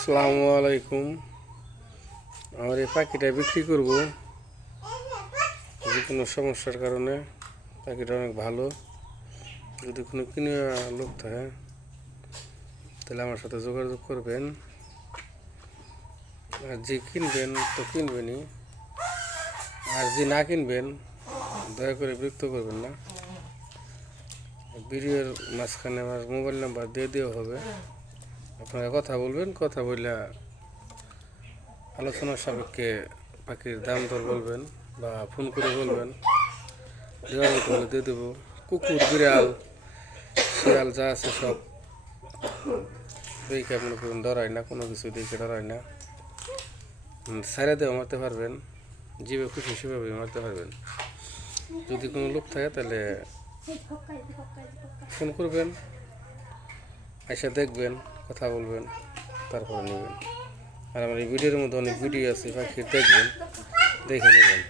আসসালামু আলাইকুম। আমার এই পাখিটা বিক্রি করব, যে কোনো সমস্যার কারণে। পাখিটা অনেক ভালো। যদি কোনো কিনে লোক থাকে তাহলে আমার সাথে যোগাযোগ করবেন। আর যে কিনবেন তো কিনবেনই, আর যে না কিনবেন দয়া করে বিরক্ত করবেন না। ভিডিওর মাঝখানে আমার মোবাইল নাম্বার দিয়ে দেওয়া হবে, আপনারা কথা বলবেন। কথা বললে আলোচনার সাপেক্ষে পাখির দাম দর বলবেন বা ফোন করে বলবেন, দেওয়ার মতো হলে দিয়ে দেবো। কুকুর, বিড়াল, শিয়াল যা আছে সব দেখে মনে করুন ডরায় না, কোনো কিছু দেখে ডরায় না। সাইরা দেওয়া মারতে পারবেন, যেভাবে খুশি সেভাবে মারতে পারবেন। যদি কোনো লোক থাকে তাহলে ফোন করবেন, এসে দেখবেন, কথা বলবেন, তারপরে নেবেন। আর আমার এই ভিডিওর মধ্যে অনেক ভিডিও আছে, পাখির দেখবেন, দেখে নেবেন।